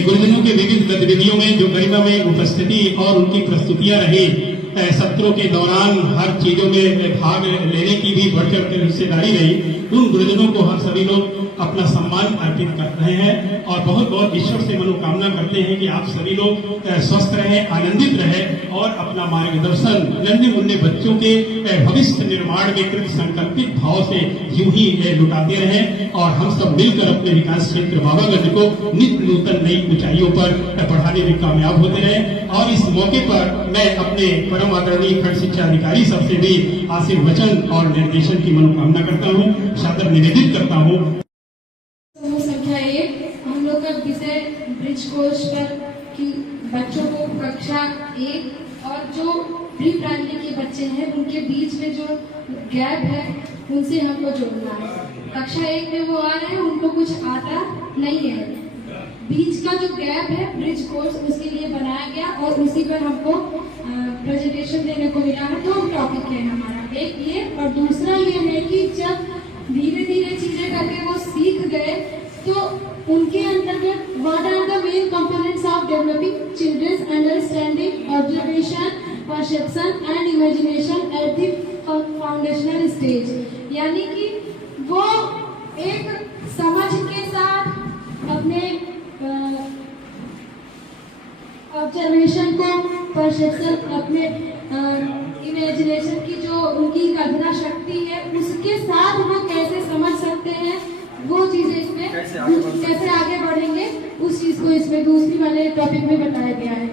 गुरुजनों के विविध गतिविधियों में जो गरिमा में उपस्थिति और उनकी प्रस्तुतियां रही, सत्रों के दौरान हर चीजों में भाग लेने की भी बढ़कर हिस्सेदारी रही, उन गुरुजनों को हम सभी लोग अपना सम्मान अर्पित कर रहे हैं और बहुत बहुत ईश्वर से मनोकामना करते हैं कि आप सभी लोग स्वस्थ रहें, आनंदित रहें और अपना मार्गदर्शन नन्हे मुन्ने बच्चों के भविष्य निर्माण में कृत संकल्पित भाव से यूं ही लुटाते रहें और हम सब मिलकर अपने विकास क्षेत्र बाबागंज को नित्य नूतन नई ऊंचाइयों पर बढ़ाने में कामयाब होते रहें। और इस मौके पर मैं अपने परम आदरणीय खंड शिक्षा अधिकारी सबसे भी आशीर्वचन और निर्देशन की मनोकामना करता हूँ, सादर निवेदित करता हूँ। संख्या 1 हम लोग का विषय ब्रिज कोर्स पर कि बच्चों को कक्षा 1 और जो प्री प्राइमरी के बच्चे हैं उनके बीच में जो गैप है उनसे हमको जोड़ना है। कक्षा 1 में वो आ रहे हैं, उनको कुछ आता नहीं है, बीच का जो गैप है ब्रिज कोर्स उसके लिए बनाया गया और उसी पर हमको प्रेजेंटेशन देने को मिला है। 2 टॉपिक है हमारा, एक ये और दूसरा ये है कि जब धीरे धीरे चीजें करके वो सीख गए तो उनके अंतर्गत what are the main components of developing children's understanding, observation, perception and imagination at the foundational stage, यानी कि वो एक समझ के साथ अपने ऑब्जर्वेशन को, परसेप्शन, अपने इमेजिनेशन की जो उनकी कल्पना शक्ति है उसके साथ वो कैसे समझ सकते हैं, वो चीजें इसमें कैसे आगे बढ़ेंगे उस चीज को इसमें दूसरी वाले टॉपिक में बताया गया है।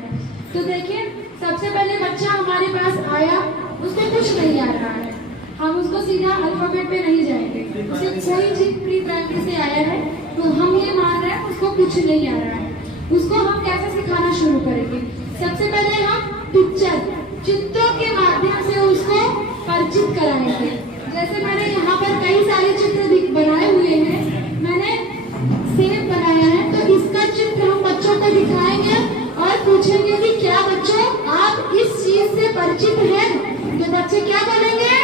तो देखिए सबसे पहले बच्चा हमारे पास आया, उसको कुछ नहीं आ रहा है, हम उसको सीधा अल्फाबेट पे नहीं जाएंगे, उसे कोई चीज प्री प्राइमरी से आया है तो हम ये मान रहे हैं उसको कुछ नहीं आ रहा है, उसको हम कैसे सिखाना शुरू करेंगे। सबसे पहले हम पिक्चर, चित्रों के माध्यम से उसको परिचित कराएंगे। जैसे मैंने यहाँ पर कई सारे चित्र बनाए हुए हैं, मैंने सेब बनाया है तो इसका चित्र हम बच्चों को दिखाएंगे और पूछेंगे कि क्या बच्चों आप इस चीज से परिचित हैं, तो बच्चे क्या बोलेंगे,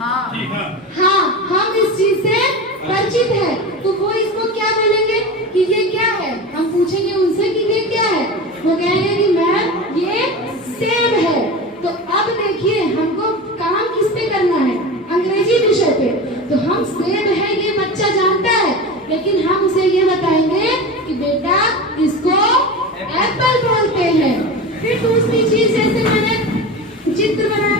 हाँ हम इस चीज से परिचित है। तो वो इसको क्या बोलेंगे कि ये क्या है, हम पूछेंगे उनसे कि ये क्या है, वो कहेंगे कि मैम ये सेब है। तो अब देखिए हमको काम किस पे करना है, अंग्रेजी विषय पे, तो हम सेब है ये बच्चा जानता है, लेकिन हम उसे ये बताएंगे कि बेटा इसको एप्पल बोलते हैं। फिर दूसरी चीज जैसे मैंने चित्र बनाया,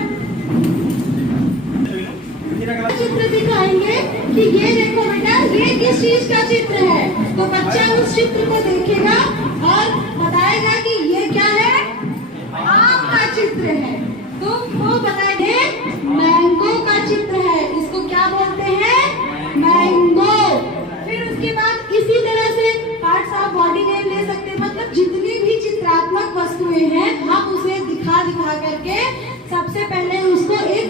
चित्र दिखाएंगे कि ये देखो बेटा ये किस चीज का चित्र है, तो बच्चा उस चित्र को देखेगा और बताएगा कि ये क्या है, आम का चित्र है, तो वो बताएंगे मैंगो का चित्र है, इसको क्या बोलते हैं, मैंगो। फिर उसके बाद इसी तरह से पार्ट्स ऑफ बॉडी नेम ले सकते हैं, मतलब जितनी भी चित्रात्मक वस्तुएं हैं हम उसे दिखा करके सबसे पहले उसको एक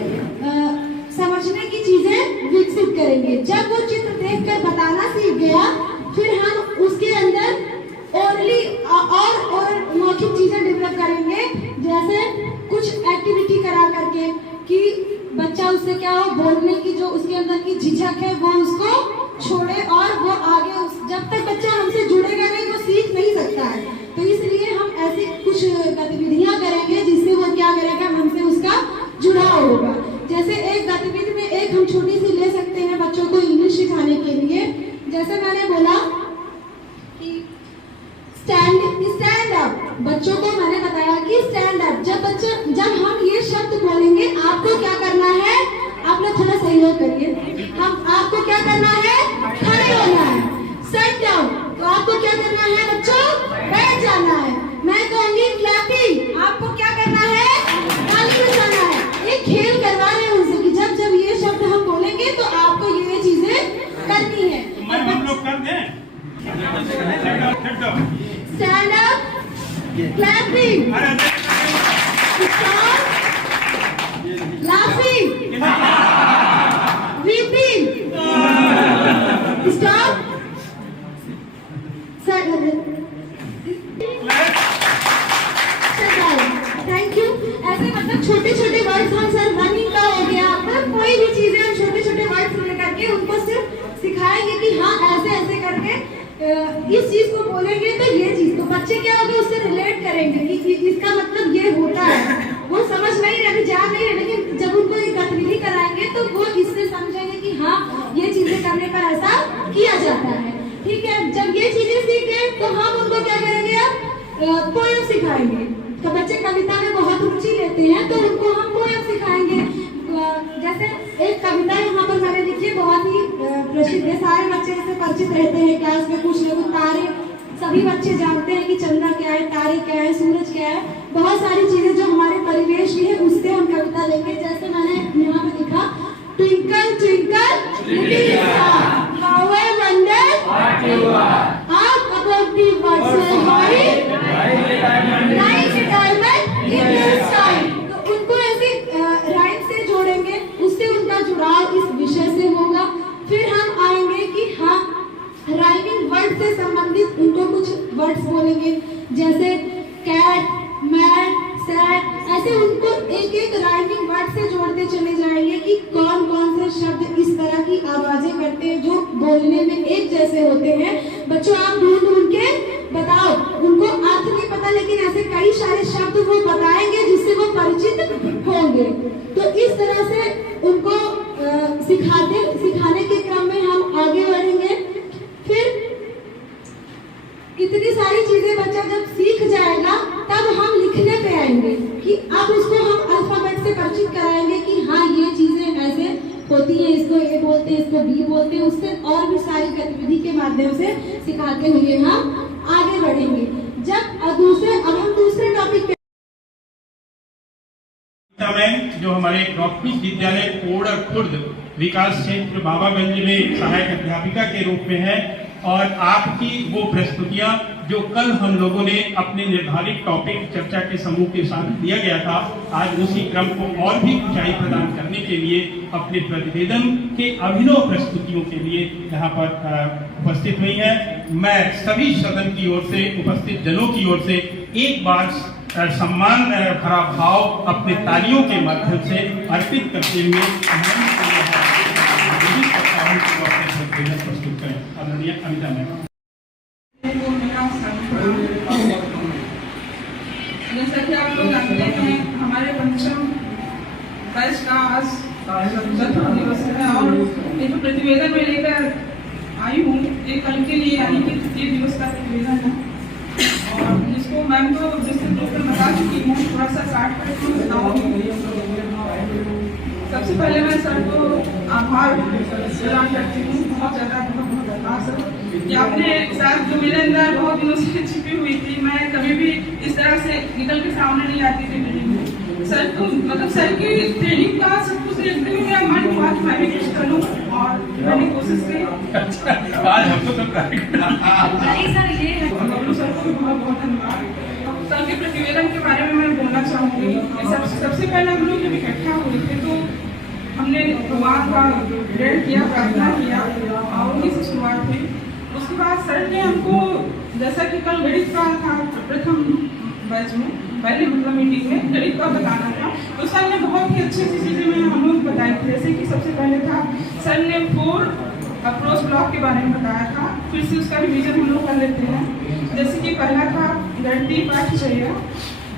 समझने की चीजें विकसित करेंगे। जब वो चित्र देखकर बताना सीख गया फिर हम उसके अंदर ओरली और मौखिक चीजें डेवलप करेंगे, जैसे कुछ एक्टिविटी करा करके कि बच्चा उससे क्या हो, बोलने की जो उसके अंदर की झिझक है वो उसको छोड़े और वो आगे जब तक बच्चा हमसे जुड़ेगा नहीं वो सीख नहीं सकता है। तो इसलिए हम ऐसी कुछ गतिविधियां करेंगे जिससे वो क्या करेगा, हमसे उसका जुड़ाव होगा। जैसे एक गतिविधि में एक हम छोटी सी ले सकते हैं बच्चों को इंग्लिश सिखाने के लिए। जैसे मैंने बोला कि स्टैंड अप, बच्चों को मैंने बताया कि स्टैंड अप, जब हम ये शब्द बोलेंगे आपको क्या करना है, आप लोग थोड़ा सहयोग करिए, हम आपको क्या करना है, खड़े होना है। सेट डाउन, तो आपको क्या करना है बच्चों, बैठ जाना है। मैं कहूंगी क्लैपिंग, आपको क्या करना है, ताली बजाना है। एक खेल करवा रहे हैं उनसे कि जब ये शब्द हम बोलेंगे तो आपको ये चीजें करनी है। हम लोग कर दें, stand up, clapping, stop, laughing, weeping, stop, thank you. ऐसे मतलब छोटे छोटे वर्ड्स हम सर रनिंग का हो गया, मतलब कोई भी चीजें हम छोटे छोटे वर्ड्स लेकर के उनको सिर्फ सिखाएंगे कि हाँ ऐसे ऐसे करके इस चीज को बोलेंगे तो ये बच्चे क्या होगा उससे रिलेट करेंगे कि इसका मतलब ये होता है। वो समझ नहीं रहे, जान नहीं रहे, लेकिन जब उनको एक गतिविधि कराएंगे तो वो इससे समझेंगे कि हाँ ये चीजें करने पर ऐसा किया जाता है। ठीक है, जब ये चीजें सीख गए तो हम उनको क्या करेंगे, अब पोएम सिखाएंगे। तो बच्चे कविता में बहुत रुचि लेते हैं तो उनको हम पोएम सिखाएंगे। जैसे एक कविता यहाँ पर मैंने लिखी है, बहुत ही प्रसिद्ध है, सारे बच्चे इससे परिचित रहते हैं क्लास में। कुछ लोग तारे, सभी बच्चे जानते हैं कि चंद्रमा क्या है, तारे क्या है, सूरज क्या है, बहुत सारी चीजें जो हमारे परिवेश में है उससे हम कविता लेंगे। जैसे मैंने यहाँ पे लिखा, twinkle twinkle little star, how I wonder what you are, up above the world's light like diamond in the sky. तो उनको ऐसे राइम से जोड़ेंगे, उससे उनका जुड़ाव इस विषय से होगा। फिर हम आएंगे कि हाँ राइमिंग वर्ड से संबंधित उनको कुछ वर्ड्स बोलेंगे, जैसे कैट, मैड, सैड, ऐसे उनको एक एक राइमिंग वर्ड से जोड़ते चले जाएंगे कि कौन कौन से शब्द इस तरह की आवाजें करते हैं जो बोलने में एक जैसे होते हैं। बच्चों आप ढूंढ ढूंढ के बताओ, उनको अर्थ नहीं पता लेकिन ऐसे कई सारे शब्द वो बताएंगे जिससे वो परिचित होंगे। तो इस तरह से उनको सिखाने के क्रम में हम आगे बढ़ेंगे। फिर इतनी सारी चीजें बच्चा जब सीख जाएगा तब हम लिखने पे आएंगे कि अब उसको हम अल्फाबेट से परिचित कराएंगे कि हाँ ये चीजें ऐसे होती है, इसको ए बोलते हैं, इसको बी बोलते हैं। उससे और भी सारी गतिविधि के माध्यम से सिखाते हुए हम आगे बढ़ेंगे। जब अब हम दूसरे टॉपिक पे में जो हमारे प्राथमिक विद्यालय कोड़ और खुर्द विकास क्षेत्र बाबागंज में सहायक अध्यापिका के रूप में है, और आपकी वो प्रस्तुतियां जो कल हम लोगों ने अपने निर्धारित टॉपिक चर्चा के समूह के साथ दिया गया था, आज उसी क्रम को और भी ऊंचाई प्रदान करने के लिए अपने प्रतिवेदन के अभिनव प्रस्तुतियों के लिए यहाँ पर उपस्थित हुई है। मैं सभी सदन की ओर से, उपस्थित जनों की ओर से एक बार सम्मान भरा भाव अपने तालियों के माध्यम से अर्पित करते हुए प्रस्तुत करें। आदरणीय अमिता मैम। जैसा कि आप लोग जानते हैं हमारे पंचम बैच का आज प्रथम दिवस है, और ये जो प्रतिवेदन में लेकर आई हूँ ये कल के लिए यानी कि तृतीय दिवस का प्रतिवेदन है, और जिसको मैम को विस्तृत रूप में बता चुकी हूँ। थोड़ा सा शार्ट कट में बताऊँगी। सबसे पहले मैं सर को आभार प्रदान करती हूँ, बहुत ज़्यादा धन्यवाद सर कि आपने साथ जो मेरे अंदर बहुत दिनों से छिपी हुई थी, मैं कभी भी इस तरह से निकल के सामने नहीं आती थी ट्रेनिंग में। सर को मतलब सर की ट्रेनिंग का सब कुछ देखते हुए मेरा मन हुआ कि मैं भी कुछ करूँ, और मैंने कोशिश की। आज हम तो सर को भी बहुत बहुत धन्यवाद। सर के प्रतिवेदन के बारे में मैं बोलना चाहूँगी। सबसे पहले हम लोग जब इकट्ठा हुए थे तो हमने भगवान का प्रेयर किया, प्रार्थना किया, और उन्हीं से शुरुआत हुई। उसके बाद सर ने हमको, जैसा कि कल गणित का था प्रथम बैच में, पहले मतलब मीटिंग में गणित का बताना था, तो सर ने बहुत ही अच्छी चीज़ें में हम लोग बताई थी। जैसे कि सबसे पहले था सर ने 4 अप्रोच ब्लॉक के बारे में बताया था। फिर से उसका रिवीजन हम लोग कर लेते हैं। जैसे कि पहला था गणितीय पाठ्यचर्या,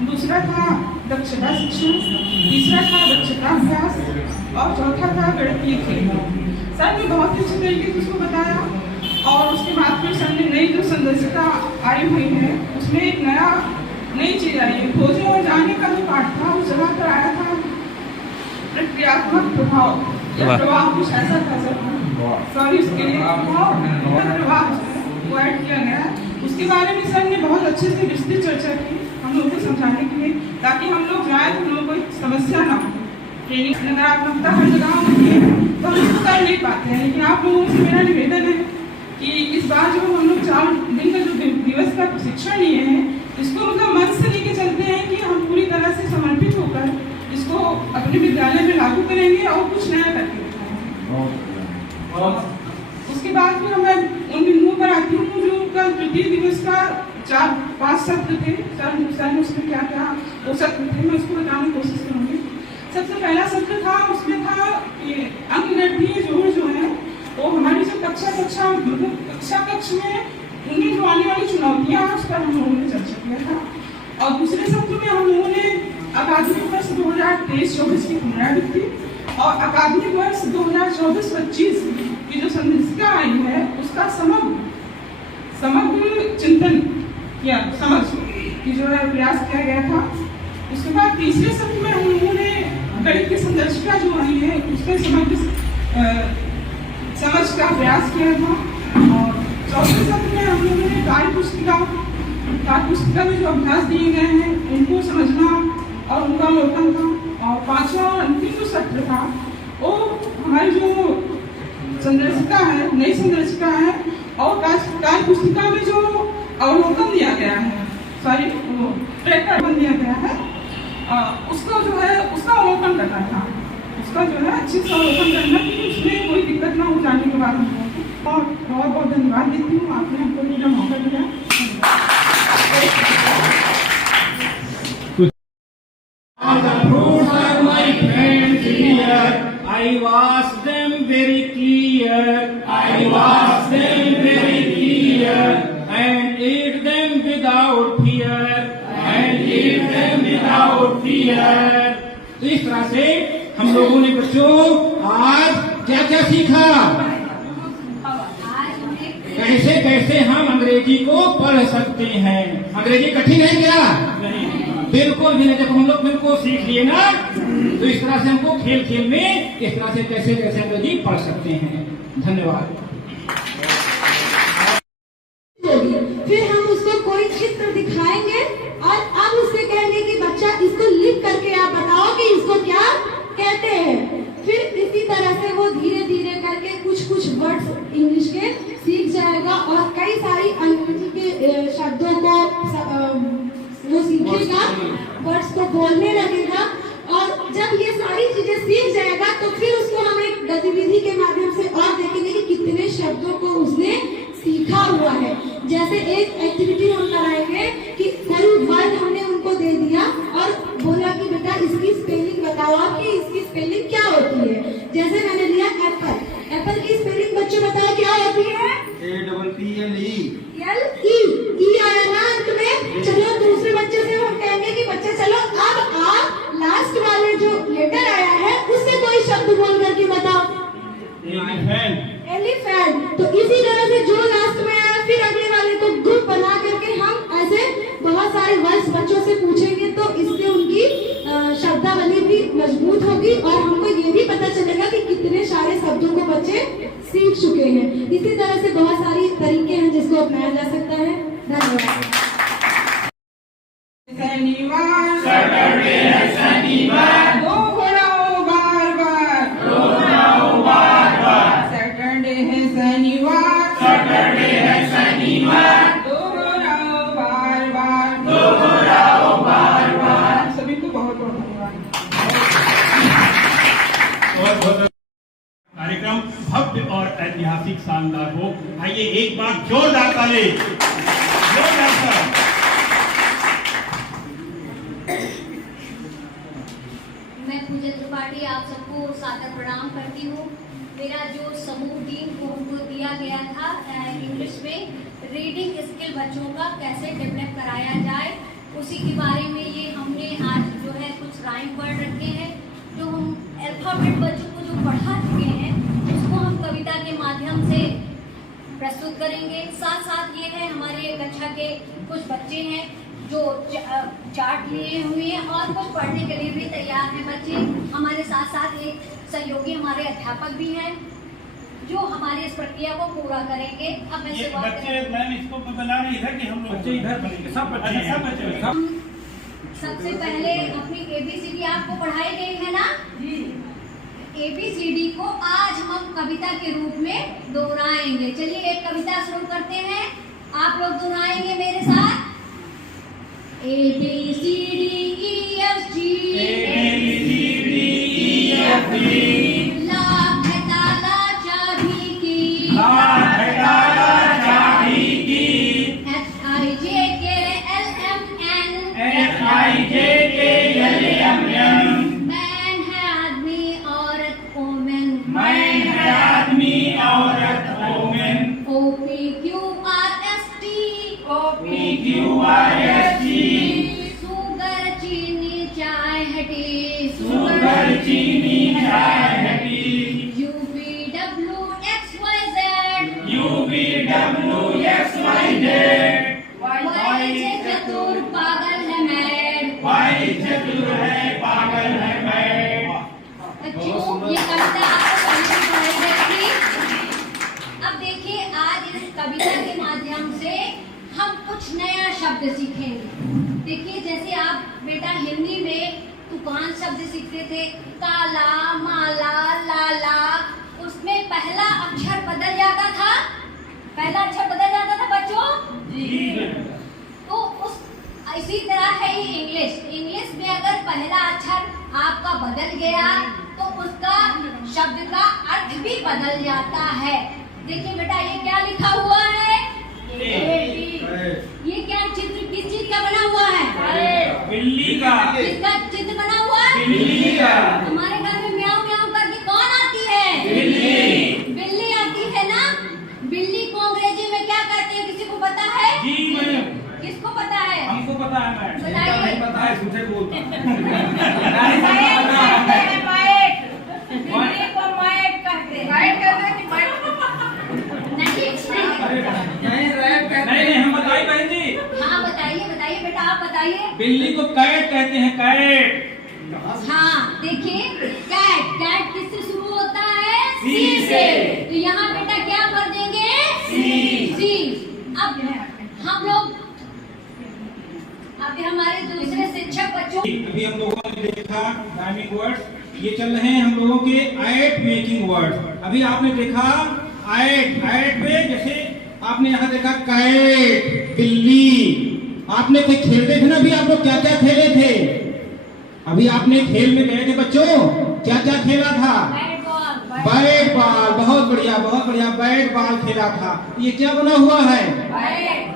दूसरा था दक्षता शिक्षण, तीसरा था दक्षता अभ्यास, और चौथा था गणितीय खेल। सर ने बहुत ही अच्छे तरीके से उसको बताया, और उसके बाद फिर सर ने नई जो संदर्शिता आई हुई है उसमें एक नई चीज आई है। खोजने और जानने का जो पाठ था उस जगह पर आया था प्रक्रियात्मक प्रभाव, या प्रभाव कुछ ऐसा था सर, सॉरी उसके लिए प्रभाव वो ऐड किया गया। उसके बारे में सर ने बहुत अच्छे से विस्तृत चर्चा की हम लोगों को समझाने के लिए, ताकि हम लोग जाए तो हम लोग को समस्या ना हो। ट्रेनिंग नकारात्मकता हर जगह होती है तो हम इसको कर नहीं पाते हैं, लेकिन आप लोगों से मेरा निवेदन है कि इस बार जो हम लोग 4 दिन का जो दिवस का प्रशिक्षण लिए हैं, इसको मतलब मन से लेके चलते हैं कि हम पूरी तरह से समर्पित होकर इसको अपने विद्यालय में लागू करेंगे और कुछ नया करके दिखाएंगे। उसके बाद फिर मैं उन बिंदुओं पर आती हूँ जो उनका तृतीय दिवस का 4-5 सत्र थे। सर उसमें क्या क्या वो सत्र थे, मैं उसको बताने की कोशिश करूँगी। सबसे पहला सत्र था, उसमें था अंकगणितीय जोड़ जो है वो हमारी जो कक्षा कक्ष में उनकी जो आने वाली चुनौतियाँ उस पर हम लोगों ने चर्चा किया था। और दूसरे सत्र में हम लोगों ने अकादमिक वर्ष 2023-24 की पुनरावृत्ति और अकादमिक वर्ष 2024-25 की जो संदेशिका आई है उसका समग्र चिंतन किया, समझ की जो है प्रयास किया गया था। उसके बाद तीसरे सत्र में हम लोगों ने गणित की संदर्शिका जो आई है उसमें समझ का प्रयास किया था। और चौथे सत्र में हम लोगों ने कार्य पुस्तिका में जो अभ्यास दिए गए हैं उनको समझना और उनका अवलोकन था। और पांचवा और अंतिम जो सत्र था वो हमारी जो संदर्शिका है, नई संदर्शिका है और कार्य पुस्तिका में जो अवलोकन दिया गया है, ट्रैकर बन दिया गया है, उसको जो है उसका अवलोकन करना था। उसका जो है अच्छे से अवलोकन करना कि उसमें कोई दिक्कत ना हो जाने के बाद हम लोगों को। और बहुत बहुत धन्यवाद देती हूँ, आपने हमको मेरा मौका दिया। I was them very clear. And eat them without fear. तो इस तरह से हम लोगों ने बच्चों आज क्या क्या सीखा, कैसे कैसे हम अंग्रेजी को पढ़ सकते हैं। अंग्रेजी कठिन है क्या? बिल्कुल भी नहीं। देखो हम लोग बिल्कुल सीख लिए ना, तो इस तरह से हमको खेल खेल में इस तरह से कैसे कैसे अंग्रेजी पढ़ सकते हैं। धन्यवाद। फिर हम उसको कोई चित्र दिखाएंगे और अब उससे कहेंगे कि बच्चा इसको लिख करके आप बताओ कि इसको क्या कहते हैं। फिर इसी तरह से वो धीरे धीरे करके कुछ वर्ड्स इंग्लिश के सीख जाएगा और कई सारी अंग्रेजी के शब्दों को वो सीखेगा, वर्ड्स को बोलने लगेगा। और जब ये सारी चीजें सीख जाएगा तो फिर उसको हम एक गतिविधि के माध्यम से और देखेंगे कि कितने शब्दों को उसने सीखा हुआ है। जैसे एक एक्टिविटी हम कराएंगे कि कोई वर्ड हमने उनको दे दिया और बोला कि बेटा इसकी स्पेलिंग बताओ कि इसकी स्पेलिंग क्या होती है। जैसे मैंने लिया एप्पल, एप्पल की स्पेलिंग बच्चों बताओ क्या होती है? APPLE। ई आया ना अंत में। चलो दूसरे बच्चे से हम कहेंगे कि बच्चे चलो अब आप लास्ट वाले जो लेटर आया है उससे कोई शब्द बोल करके बताओ। एलिफेंट। तो इसी तरह से जो लास्ट में आया फिर अगले वाले को ग्रुप बना करके हम ऐसे बहुत सारे वर्ड्स बच्चों से पूछेंगे तो इससे उनकी शब्दावली भी मजबूत होगी और हमको ये भी पता चलेगा कि कितने सारे शब्दों को बच्चे सीख चुके हैं। इसी तरह से बहुत सारी तरीके हैं जिसको अपनाया जा सकता है। धन्यवाद। सभी को बहुत बहुत धन्यवाद। कार्यक्रम भव्य और ऐतिहासिक शानदार हो। आइए एक बार जोरदार ताली। मैं पूजा त्रिपाठी आप सबको सादर प्रणाम करती हूँ। मेरा जो समूह टीम को हमको दिया गया था इंग्लिश में रीडिंग स्किल बच्चों का कैसे डेवलप कराया जाए उसी के बारे में ये हमने आज जो है कुछ राइम पढ़ रखे हैं। जो हम अल्फाबेट बच्चों को जो पढ़ा चुके हैं उसको हम कविता के माध्यम से प्रस्तुत करेंगे। साथ साथ ये है हमारे कक्षा के कुछ बच्चे हैं जो चार्ट लिए हुए हैं और कुछ पढ़ने के लिए भी तैयार हैं बच्चे। हमारे साथ साथ एक सहयोगी हमारे अध्यापक भी हैं जो हमारी इस प्रक्रिया को पूरा करेंगे। अब मैं मैम इसको बना रही है कि हम बच्चे इधर बनेंगे, सब बच्चे। सबसे पहले अपनी ABCD आपको पढ़ाई गई है ना जी। ABCD को आज हम कविता के रूप में दोहराएंगे। चलिए एक कविता शुरू करते हैं, आप लोग दोहराएंगे मेरे साथ। ABCDEFG लाख है ताला चाबी की, HIJKLMN मैन है आदमी औरत वोमेन, OPQRST चीनी चाय है पी, UVWXYZ, वाई से चतुर पागल है मैड, भाई चतुर है पागल है मैं। बच्चों ये कविता आपको पढ़नी पड़ेगी। अब देखिए आज इस कविता के माध्यम से हम कुछ नया शब्द सीखेंगे। देखिए जैसे आप बेटा हिंदी में तूफान शब्द सीखते थे, काला, माला, लाला, उसमें पहला अक्षर बदल जाता था, पहला अक्षर बदल जाता था बच्चों जी। तो उस इसी तरह है ही इंग्लिश में अगर पहला अक्षर आपका बदल गया तो उसका शब्द का अर्थ भी बदल जाता है। देखिए बेटा ये क्या लिखा हुआ है, ये क्या चित्र किस चीज का बना हुआ है, बिल्ली का, किसका चित्र बना हुआ है, बिल्ली का। हमारे घर में म्याऊं म्याऊं करके कौन आती है, बिल्ली आती है ना। बिल्ली को अंग्रेजी में क्या कहते हैं, किसी को पता है जी मैडम, किसको पता है, हमको पता है मैडम। बताइए। नहीं पता है झूठे बोलता बिल्ली को माइट कहते हैं, माइट कहते हैं कि माइट नहीं हम बताइए बहन जी। हाँ बताइए बताइए बेटा आप बताइए। बिल्ली को कैट कहते हैं, कैट। हाँ देखिए कैट किससे शुरू होता है, सी से। तो यहाँ बेटा क्या कर देंगे, सी। अब हम लोग अभी हमारे दूसरे शिक्षक बच्चों, अभी हम लोगों ने देखा राइमिंग वर्ड्स, ये चल रहे हैं हम लोगों के आयट मेकिंग वर्ड्स। अभी आपने देखा आयट पे, जैसे आपने यहाँ देखा कैट, बिल्ली। आपने कोई खेलते थे ना, अभी आप लोग क्या क्या खेले थे, अभी आपने खेल में गए थे बच्चों, क्या क्या खेला था, बैट बॉल, बहुत बढ़िया बैट बॉल खेला था। ये क्या बना हुआ है,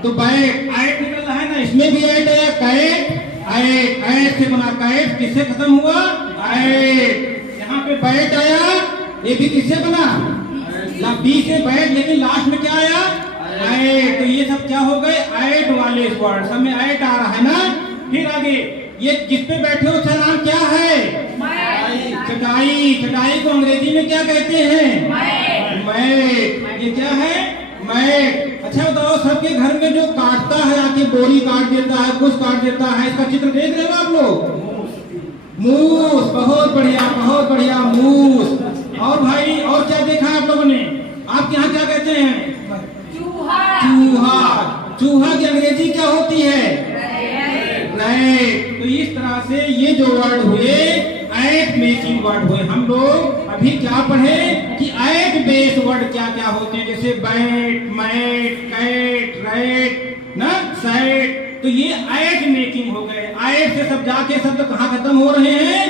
तो बैट, आयट निकल रहा है ना, इसमें भी आयट है, कैट, आयट से बना, कैट किससे खत्म हुआ, आयट। यहाँ पे बैट आया, ये भी किससे बना, बी से बैट, लेकिन लास्ट में क्या आया, आयट। तो ये सब क्या हो गए, आयट वाले वर्ड, सब में आयट आ रहा है ना। फिर आगे ये जिस पे बैठे हो उसका नाम क्या है, चटाई को अंग्रेजी में क्या कहते हैं, मैट। ये क्या है, मैट। अच्छा बताओ, सबके घर में जो काटता है, आके बोरी काट देता है, कुछ काट देता है, इसका चित्र देख रहे हो आप लोग, मूस। बहुत बढ़िया मूस। और भाई और क्या देखा आप लोगों ने, आपके यहाँ क्या कहते हैं, चूहा की अंग्रेजी क्या होती है, रैट। तो इस तरह से ये जो वर्ड हुए ऐट मेकिंग वर्ड हुए। हम लोग अभी क्या पढ़े कि ऐट बेस वर्ड क्या क्या होते हैं, जैसे बैट, मैट, कैट, रैट ना, सैट। तो ये ऐट मेकिंग हो गए। ऐट से सब जाके शब्द कहाँ खत्म हो रहे हैं,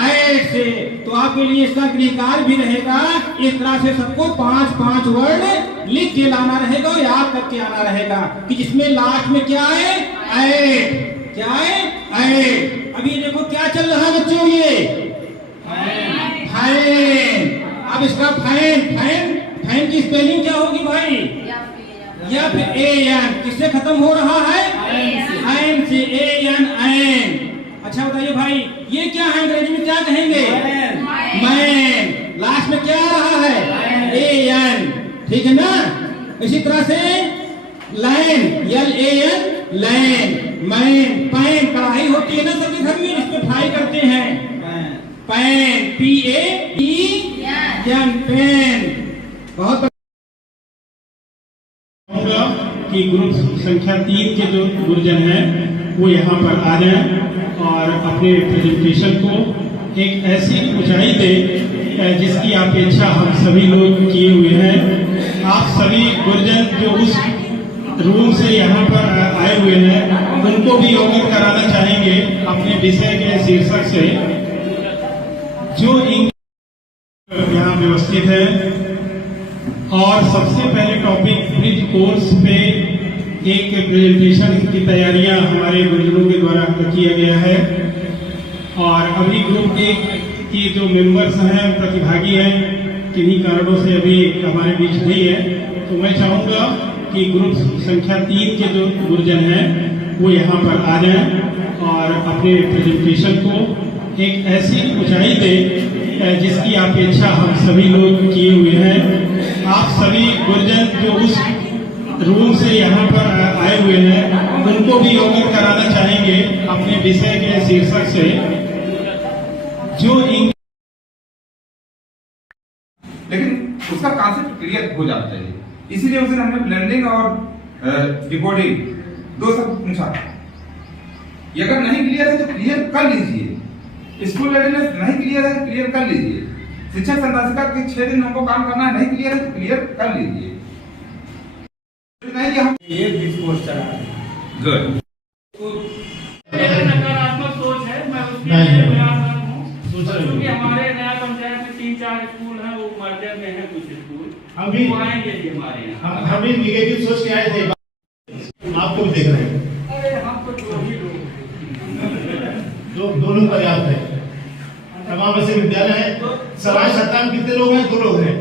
ऐट से। तो आपके लिए इसका गृहकार्य भी रहेगा, इस तरह से सबको 5-5 वर्ड लिख के लाना रहेगा और याद करके आना रहेगा कि जिसमें लास्ट में क्या है, ऐट। क्या है, ऐट। अभी देखो क्या चल रहा है बच्चों, ये फैन। अब इसका फैन की स्पेलिंग क्या होगी भाई, या फिर AN, किससे खत्म हो रहा है, एन से, AN, एन। अच्छा बताइए भाई, ये क्या है, अंग्रेजी में क्या कहेंगे, मैन। लास्ट में क्या आ रहा है, AN, ठीक है ना। इसी तरह से लैन, LAN, लैन, मैन। पैन, कढ़ाई होती है ना सबके घर में, जिसमें फ्राई करते हैं, पैन, PAN, पैन। बहुत कि ग्रुप संख्या 3 के जो गुरुजन हैं वो यहाँ पर आ जाएं और अपने प्रेजेंटेशन को एक ऐसी ऊंचाई दें जिसकी अपेक्षा हम सभी लोग किए हुए हैं। आप सभी गुरुजन जो उस रूम से यहाँ पर आए हुए हैं उनको भी अवगत कराना चाहेंगे अपने विषय के शीर्षक से, जो यहाँ व्यवस्थित है। और सबसे पहले टॉपिक ब्रिज कोर्स पे एक प्रेजेंटेशन की तैयारियां हमारे गुरुजनों के द्वारा किया गया है। और अभी ग्रुप 1 की जो मेंबर्स हैं, प्रतिभागी हैं, किन्हीं कारणों से अभी हमारे बीच नहीं है, तो मैं चाहूँगा कि ग्रुप संख्या 3 के जो गुरुजन हैं वो यहाँ पर आ जाएं और अपने प्रेजेंटेशन को एक ऐसी ऊंचाई पे जिसकी अपेक्षा हम सभी लोग किए हुए हैं। आप सभी गुरुजन जो उस रूम से यहाँ पर आए हुए हैं उनको भी अवगत कराना चाहेंगे अपने विषय के शीर्षक से जो लेकिन उसका कॉन्सेप्ट क्लियर हो जाना चाहिए। इसीलिए उस दिन हमने ब्लेंडिंग और डिकोडिंग दो शब्द पूछा। ये अगर नहीं क्लियर है तो क्लियर कर लीजिए। स्कूल रेडीनेस नहीं क्लियर है, क्लियर कर लीजिए। शिक्षक संदासिका के 6 दिन हमको काम करना है, नहीं क्लियर है तो क्लियर कर लीजिए। नहीं कि हम ये डिस्कोर्स चला रहे हैं। गुड। मेरा नकारात्मक सोच है, मैं उसके नहीं, लिए नहीं। प्रयासरत हूँ क्योंकि हमारे नया पंचायत में 3-4 स्कूल हैं, वो मर्जर में है कुछ स्कूल, हम भी वो आएंगे जी हमारे यहाँ। हम भी निगेटिव सोच के आए थे, आपको भी देख रहे हैं। अरे हम तो 2 ही लोग दोनों पर्याप्त है। तमाम ऐसे विद्यालय हैं। सराय सत्ता में कितने लोग हैं? 2 लोग हैं।